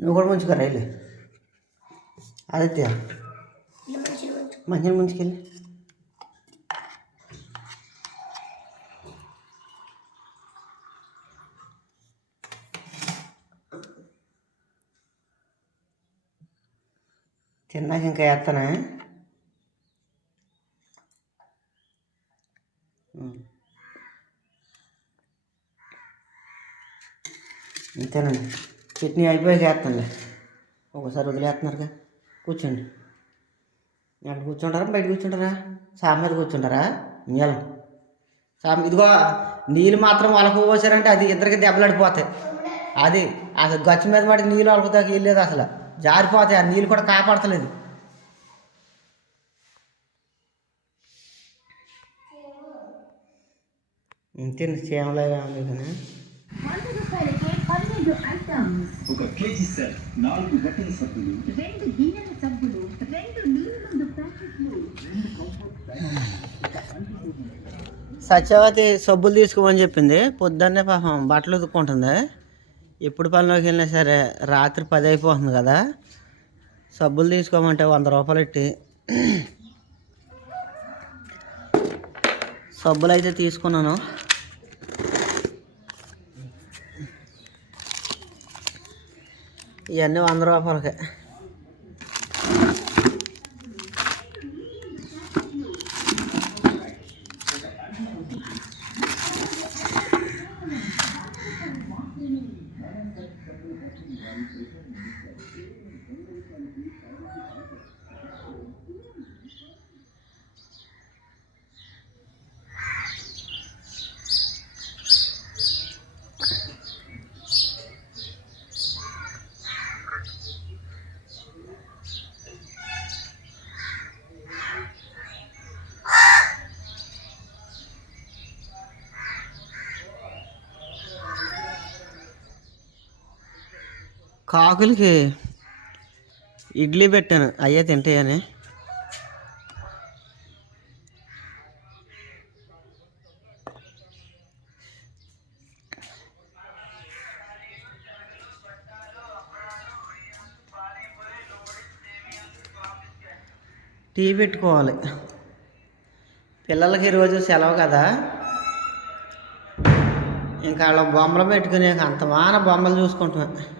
నువ్వు కూడా ముంచుకోరా వెళ్ళి ఆదిత్య మంచిగా ముంచుకెళ్ళి తిన్నాక ఇంకా వేస్తానా ఉం. అంతేనండి చట్నీ అయిపోయాక వేస్తానులే. ఒకసారి వదిలేస్తున్నారుగా. కూర్చోండి. ఎక్కడ కూర్చుంటారా? బయట కూర్చుంటారా? సామ మీద కూర్చుంటారా? నీళ్ళ సామ ఇదిగో నీళ్ళు మాత్రం వాళ్ళకు పోసారంటే అది ఇద్దరికి దెబ్బలాడిపోతాయి అది అసలు గచ్చు మీద పడి నీళ్ళు వాళ్ళకుతాకి వెళ్ళలేదు అసలు. జారిపోతాయి. ఆ నీళ్ళు కూడా కాపాడతలేదు. తిని. చీమలు కానీ వంద రూపాయలకే పన్నెండు ఐటమ్స్ ఒక కేజీ సెట్ నాలుగు బట్టల సబ్బులు. రెండు గిన్నెల సబ్బులు రెండు నీళ్ళ ప్యాకెట్లు. రెండు సత్యవతి సబ్బులు తీసుకోమని చెప్పింది. పొద్దున్నే పాపం బట్టలు ఉతుక్కుంటుంది. ఎప్పుడు పనిలోకి వెళ్ళినా సరే రాత్రి పది అయిపోతుంది కదా. సబ్బులు తీసుకోమంటే వంద రూపాయలు ఇట్టి సబ్బులు అయితే తీసుకున్నాను. ఇవన్నీ వంద రూపాయలకే. కాకులకి ఇడ్లీ పెట్టాను. అయ్యే తింటాయని. టీ పెట్టుకోవాలి. పిల్లలకి ఈరోజు సెలవు కదా. ఇంకా వాళ్ళ బొమ్మలు పెట్టుకుని అంతమాన బొమ్మలు చూసుకుంటున్నాను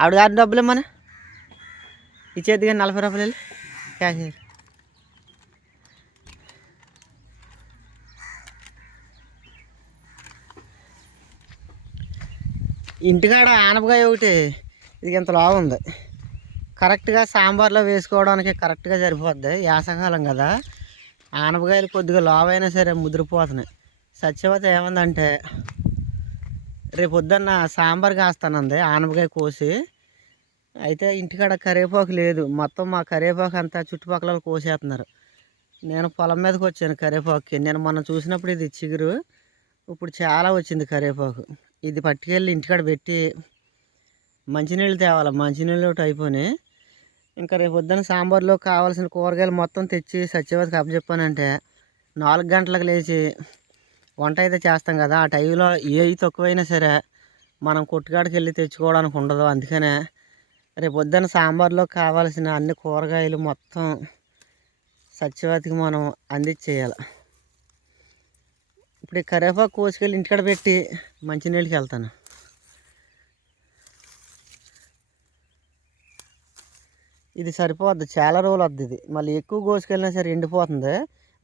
ఆవిడ గారి డబ్బులు ఇమ్మని ఇచ్చేది కానీ నలభై రూపాయలు వెళ్ళి క్యాష్ ఇంటికాడ ఆనపకాయ ఒకటి ఇది ఇంత లావు ఉంది. కరెక్ట్గా సాంబార్లో వేసుకోవడానికి కరెక్ట్గా సరిపోద్ది. యాసకాలం కదా. ఆనపకాయలు కొద్దిగా లావైనా సరే ముదిరిపోతున్నాయి. సత్యవత ఏమందంటే రేపు పొద్దున్న సాంబార్ కాస్తానంది ఆనపకాయ కోసి. అయితే ఇంటికాడ కరివేపాకు లేదు. మొత్తం మా కరివేపాకు అంతా చుట్టుపక్కల వాళ్ళు కోసేస్తున్నారు. నేను పొలం మీదకి వచ్చాను కరివేపాకుకి నేను మొన్న చూసినప్పుడు ఇది చిగురు. ఇప్పుడు చాలా వచ్చింది కరివేపాకు ఇది పట్టుకెళ్ళి ఇంటికాడ పెట్టి మంచినీళ్ళు తేవాలి. మంచినీళ్ళు ఒకటి అయిపోయినాయి. ఇంకా రేపు పొద్దున్న సాంబార్లో కావాల్సిన కూరగాయలు మొత్తం తెచ్చి సత్యవతికి అప్పచెప్పానంటే నాలుగు గంటలకు లేచి వంట అయితే చేస్తాం కదా. ఆ టైంలో ఏ తక్కువైనా సరే మనం కొట్టుకాడికి వెళ్ళి తెచ్చుకోవడానికి ఉండదు. అందుకనే రేపు పొద్దున్న సాంబార్లో కావాల్సిన అన్ని కూరగాయలు మొత్తం సత్యవతికి మనం అందించేయాలి. ఇప్పుడు ఈ కరివేపాకు కోసుకెళ్ళి ఇంటికాడ పెట్టి మంచినీళ్ళకి వెళ్తాను. ఇది సరిపోద్ది. చాలా రోజులు వద్దు ఇది. మళ్ళీ ఎక్కువ కోసుకెళ్ళినా సరే ఎండిపోతుంది.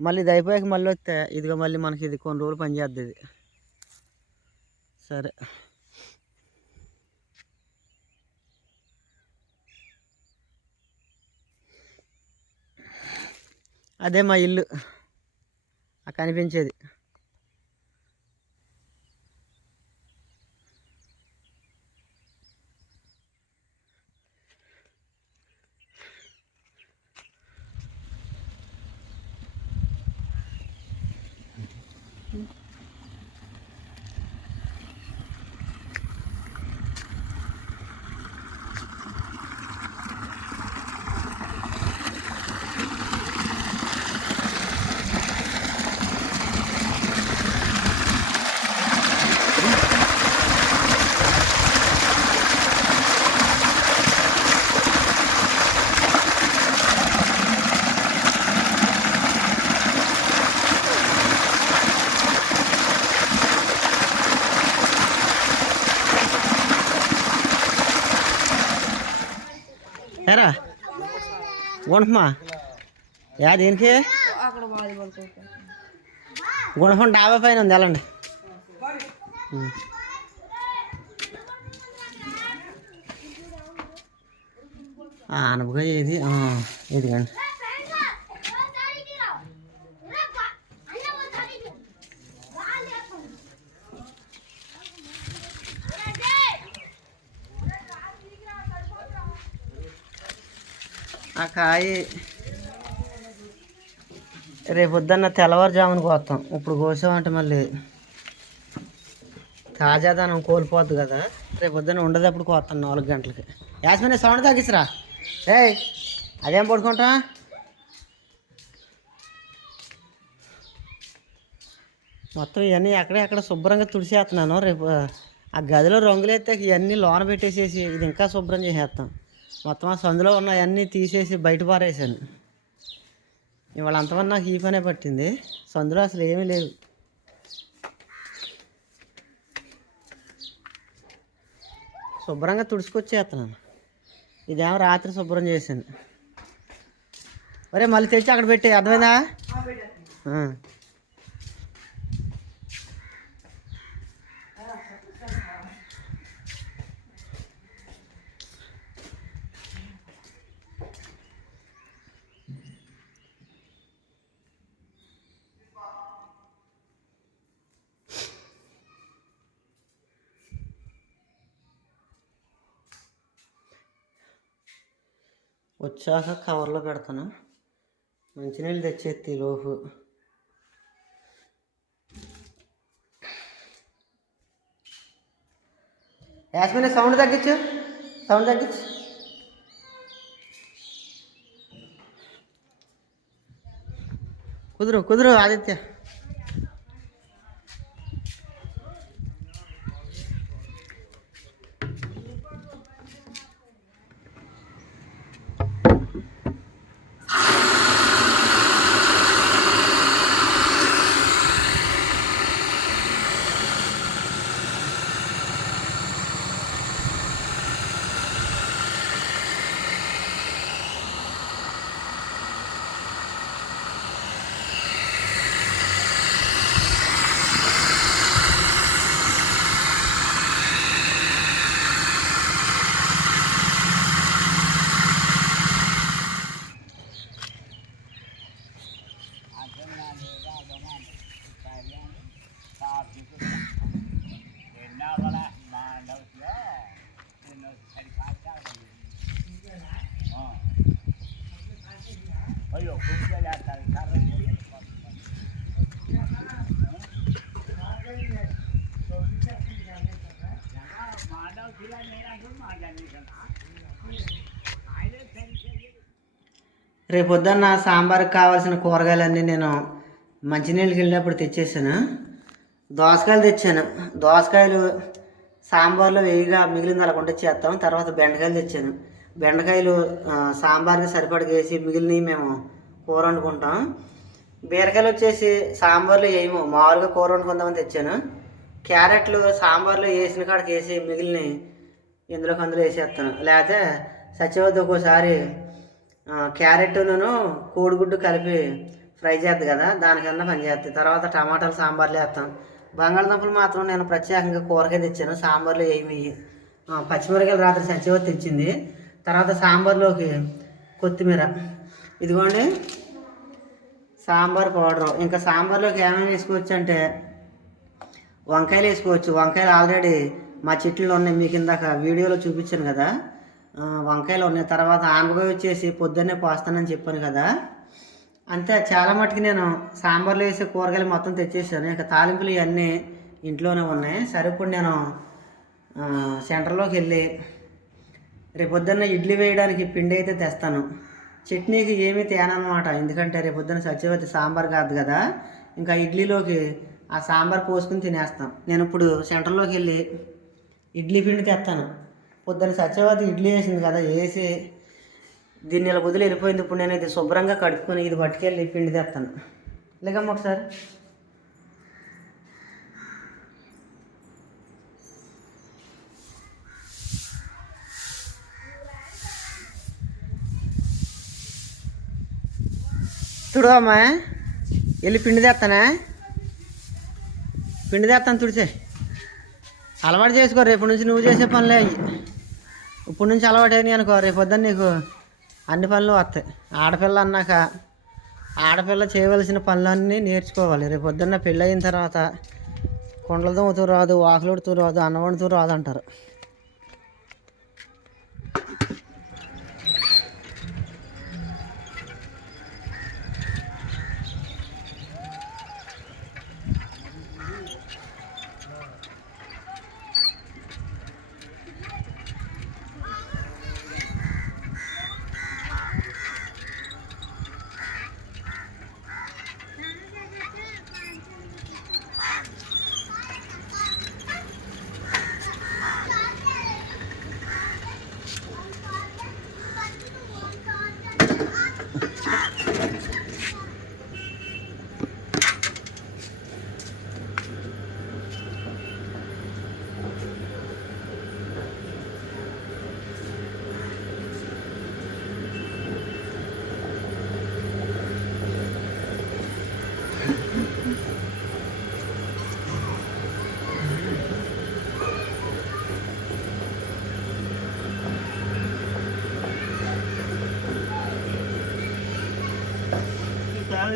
మళ్ళీ ఇది అయిపోయాక మళ్ళీ వస్తే ఇదిగో మళ్ళీ మనకి ఇది కొన్ని రోజులు పనిచేద్ది ఇది. సరే. అదే మా ఇల్లు. కనిపించేది. గుణపమా? యా దేనికి? గుణపం డాబా పైన ఉంది వెళ్ళండి. ఉం. ఇది ఏది ఇదిగండి. కాయ రేపు పొద్దున్న తెల్లవారుజామున కోస్తాం. ఇప్పుడు కోసామంటే మళ్ళీ తాజాదనం కోల్పోద్దు కదా. రేపు పొద్దున్న ఉండేటప్పుడు కోస్తాను నాలుగు గంటలకి. యాస్మిన్ సౌండ్ తగ్గిసరా రే అదేం పడుకుంటా? మొత్తం ఇవన్నీ ఎక్కడెక్కడ శుభ్రంగా తుడిచేస్తున్నాను. రేపు ఆ గదిలో రంగులేస్తే ఇవన్నీ లోన పెట్టేసేసి ఇది ఇంకా శుభ్రం చేసేస్తాం. మొత్తం ఆ సందులో ఉన్నవన్నీ తీసేసి బయట పారేసాను ఇవాళ అంతమంది నాకు ఈ పనే పట్టింది. సందులో అసలు ఏమీ లేవు. శుభ్రంగా తుడుచుకొచ్చేస్తున్నాను. ఇదేమో రాత్రి శుభ్రం చేశాను. ఒరే మళ్ళీ తెచ్చి అక్కడ పెట్టి అర్థమైందా? వచ్చాక కవర్లో పెడతాను. మంచినీళ్ళు తెచ్చేది లోపు. యాస్మిన్ సౌండ్ తగ్గించు. సౌండ్ తగ్గించు. కుదురు కుదురు ఆదిత్య. రేపు పొద్దున్న సాంబార్కి కావాల్సిన కూరగాయలన్నీ నేను మంచినీళ్ళకి వెళ్ళినప్పుడు తెచ్చేసాను. దోసకాయలు తెచ్చాను. దోసకాయలు సాంబార్లో వేయిగా మిగిలింది అలా కొంటే చేస్తాం. తర్వాత బెండకాయలు తెచ్చాను. బెండకాయలు సాంబార్కి సరిపడగా వేసి మిగిలినవి మేము కూర వండుకుంటాం. బీరకాయలు వచ్చేసి సాంబార్లో వేయము మామూలుగా కూర వండుకుందామని తెచ్చాను. క్యారెట్లు సాంబార్లో వేసిన కాడికి వేసి మిగిలినవి ఇందులో అందులో వేసేస్తాను లేకపోతే సచివద్దు ఒక్కోసారి క్యారెట్ను కోడిగుడ్డు కలిపి ఫ్రై చేద్ది కదా దానికన్నా పని చేస్తుంది తర్వాత టమాటాలు సాంబార్లు వేస్తాం బంగాళదుంపలు మాత్రం నేను ప్రత్యేకంగా కూరగాయ తెచ్చాను. సాంబార్లో ఏమి పచ్చిమిరకాయలు రాత్రి సచివతి తెచ్చింది. తర్వాత సాంబార్లోకి కొత్తిమీర. ఇదిగోండి సాంబార్ పౌడర్. ఇంకా సాంబార్లోకి ఏమేమి వేసుకోవచ్చు అంటే వంకాయలు వేసుకోవచ్చు. వంకాయలు ఆల్రెడీ మా చెట్లు ఉన్నాయి. మీకు ఇందాక వీడియోలో చూపించాను కదా. వంకాయలు ఉన్నాయి. తర్వాత ఆనపకాయ వచ్చేసి పొద్దున్నే పోస్తానని చెప్పాను కదా. అంతే చాలా మటుకు నేను సాంబార్లో వేసే కూరగాయలు మొత్తం తెచ్చేసాను. ఇంకా తాలింపులు ఇవన్నీ ఇంట్లోనే ఉన్నాయి. సరే ఇప్పుడు నేను సెంటర్లోకి వెళ్ళి రేపు పొద్దున్న ఇడ్లీ వేయడానికి పిండి అయితే తెస్తాను. చట్నీకి ఏమీ తేనమాట ఎందుకంటే రేపు పొద్దున్న సత్యవతి సాంబార్ కాదు కదా. ఇంకా ఇడ్లీలోకి ఆ సాంబార్ పోసుకుని తినేస్తాం. నేను ఇప్పుడు సెంటర్లోకి వెళ్ళి ఇడ్లీ పిండి తెస్తాను పొద్దున్న సత్యవతి ఇడ్లీ వేసింది కదా వేసి దీన్ని ఇలా వదిలి వెళ్ళిపోయింది. ఇప్పుడు నేను ఇది శుభ్రంగా కడుక్కొని ఇది పట్టుకెళ్ళి పిండి తెస్తాను లేకమ్మ ఒకసారి. చూడమ్మా అమ్మా వెళ్ళి పిండి తెస్తానా పిండి తెస్తాను తుడిచే. అలవాటు చేసుకో రేపు నుంచి నువ్వు చేసే పనులే ఇప్పుడు నుంచి అలవాటు అయినాయి అనుకో రేపు పొద్దున్న నీకు అన్ని పనులు వస్తాయి. ఆడపిల్ల అన్నాక ఆడపిల్ల చేయవలసిన పనులన్నీ నేర్చుకోవాలి. రేపు పొద్దున్న పెళ్ళి అయిన తర్వాత కుండలు దొంగతూ రాదు వాకులుడుతూ రాదు అన్నవండుతూ రాదు అంటారు.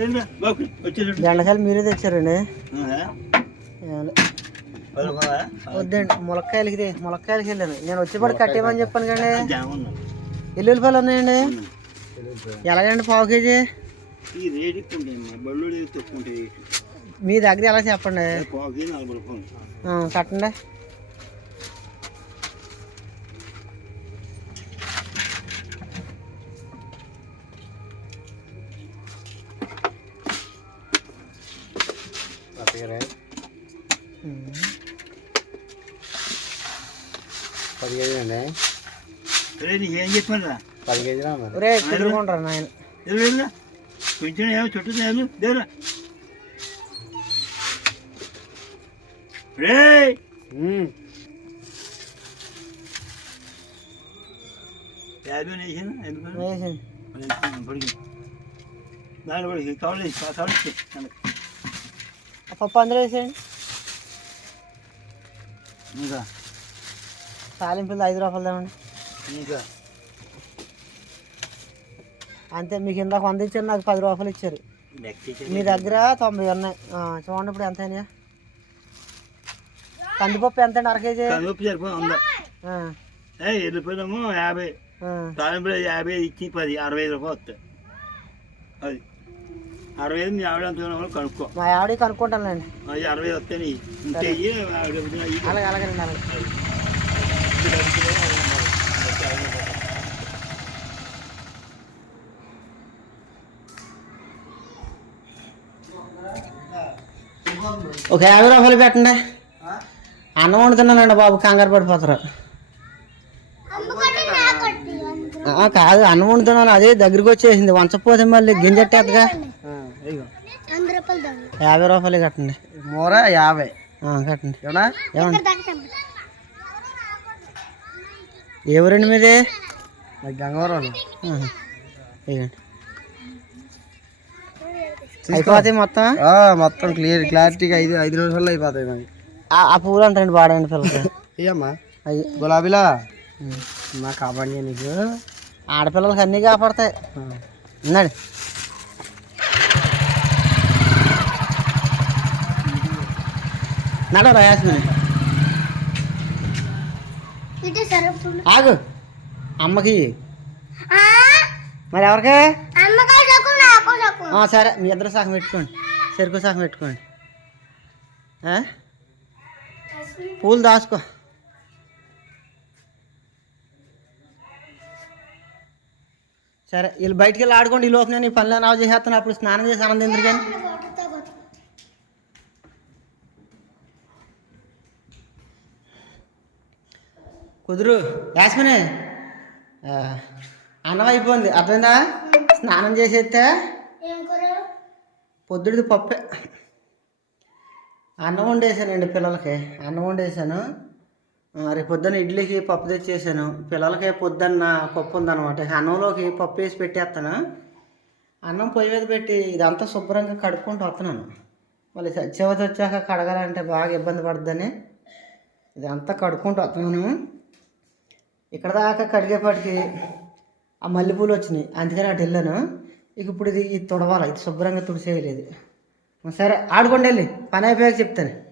బెండకాయలు మీరే తెచ్చారండి. వద్దండి ములక్కాయలకి ములక్కాయలకి వెళ్ళాను. నేను వచ్చేపాటు కట్టేయమని చెప్పాను కానీ. ఎల్లుల్లిపాయలు ఉన్నాయండి. ఎలాగండి పావు కేజీ? మీ దగ్గర ఎలా చెప్పండి? కట్టండి. అండి రే నీకు ఏం చెప్పాను పది కేజీలు అన్నారు ఒరే తిరుగుకుంటారు నాయన రా కొంచెం ఏమో చుట్టూ నేను దేరా రే యాభై వేసాను ఎందుకు వేసి పడికి దాని పడికి కావాలి కావాలి ఆ పప్పు అందులో వేసేయండి ఇంకా తాలింపులు ఐదు రూపాయలు తేవండి అంతే మీకు ఇందాక వంద ఇచ్చారు నాకు పది రూపాయలు ఇచ్చారు. మీ దగ్గర తొంభై ఉన్నాయి. చూడండి ఇప్పుడు ఎంత అయినాయా. కందిపప్పు ఎంత అండి అర కేజీ? కనుపు సరిపోయి వెళ్ళిపోయినాము యాభై. తాలింపులో యాభై ఇచ్చి పది అరవై ఐదు రూపాయలు వస్తాయి. అది. అరవై ఐదు మీ ఆవిడ ఎంత కనుక్కో. మా ఆవిడ కనుక్కుంటానులేండి. అది అరవై వస్తాయి. అలాగే అలాగేనండి అలాగే. ఒక యాభై రూపాయలు పెట్టండి. అన్నం వండుతున్నానండి బాబు కంగారు పడిపోతారు. ఆ, కాదు అన్నం వండుతున్నాను అదే దగ్గరికి వచ్చేసింది. వంచపోతే మళ్ళీ గింజట్టేద్దగా యాభై రూపాయలు కట్టండి. మూర యాభై. ఆ, కట్టండి. ఏమన్నా? ఏమండి ఎవరండి మీది? గంగవరం అయిపోతాయి మొత్తం? మొత్తం క్లియర్ క్లారిటీగా ఐదు ఐదు నిమిషాల్లో అయిపోతాయి మనకి ఆ- పూలు అంటారండి బాడండి పిల్లలకి? ఇయ్యమ్మా. అయ్యి. గులాబీలా? మా కాబట్టి నీకు? ఆడపిల్లలకి అన్నీ కాపాడతాయి. ఉన్నాడు నడు రాయాల్సింది ఇటు సరుకులు ఆగు. అమ్మకి. మరి ఎవరికి? సరే. మీ ఇద్దరు సగం పెట్టుకోండి. చెరుకు సగం పెట్టుకోండి? పూలు దాచుకో. సరే. వీళ్ళు బయటికి వెళ్ళి ఆడుకోండి. ఈ లోపు నేను ఈ పనులు నావ చేసేస్తాను. అప్పుడు స్నానం చేసి ఆనందం ఎందుకు కానీ కుదురు. యాస్మినే అన్నం అయిపోయింది. అర్థమైందా? స్నానం చేసేస్తే పొద్దుడిది పప్పే. అన్నం వండేసానండి పిల్లలకి. అన్నం వండేసాను. రేపు పొద్దున్న ఇడ్లీకి పప్పు తెచ్చేసాను. పిల్లలకి పొద్దున్న పప్పు ఉందన్నమాట. అన్నంలోకి పప్పు వేసి పెట్టేస్తాను. అన్నం పొయ్యి మీద పెట్టి ఇదంతా శుభ్రంగా కడుక్కుంటూ వస్తున్నాను. మళ్ళీ సత్యవతి వచ్చాక కడగాలంటే బాగా ఇబ్బంది పడుద్దని ఇదంతా కడుక్కుంటూ వస్తున్నాను. ఇక్కడ దాకా కడిగేపాటికి ఆ మల్లెపూలు వచ్చినాయి. అందుకని అటు వెళ్ళాను ఇక ఇప్పుడు ఇది ఇది తుడవాలి. ఇది శుభ్రంగా తుడిసేయలేదు. సరే ఆడుకోండి వెళ్ళి. పని అయిపోయాక చెప్తాను.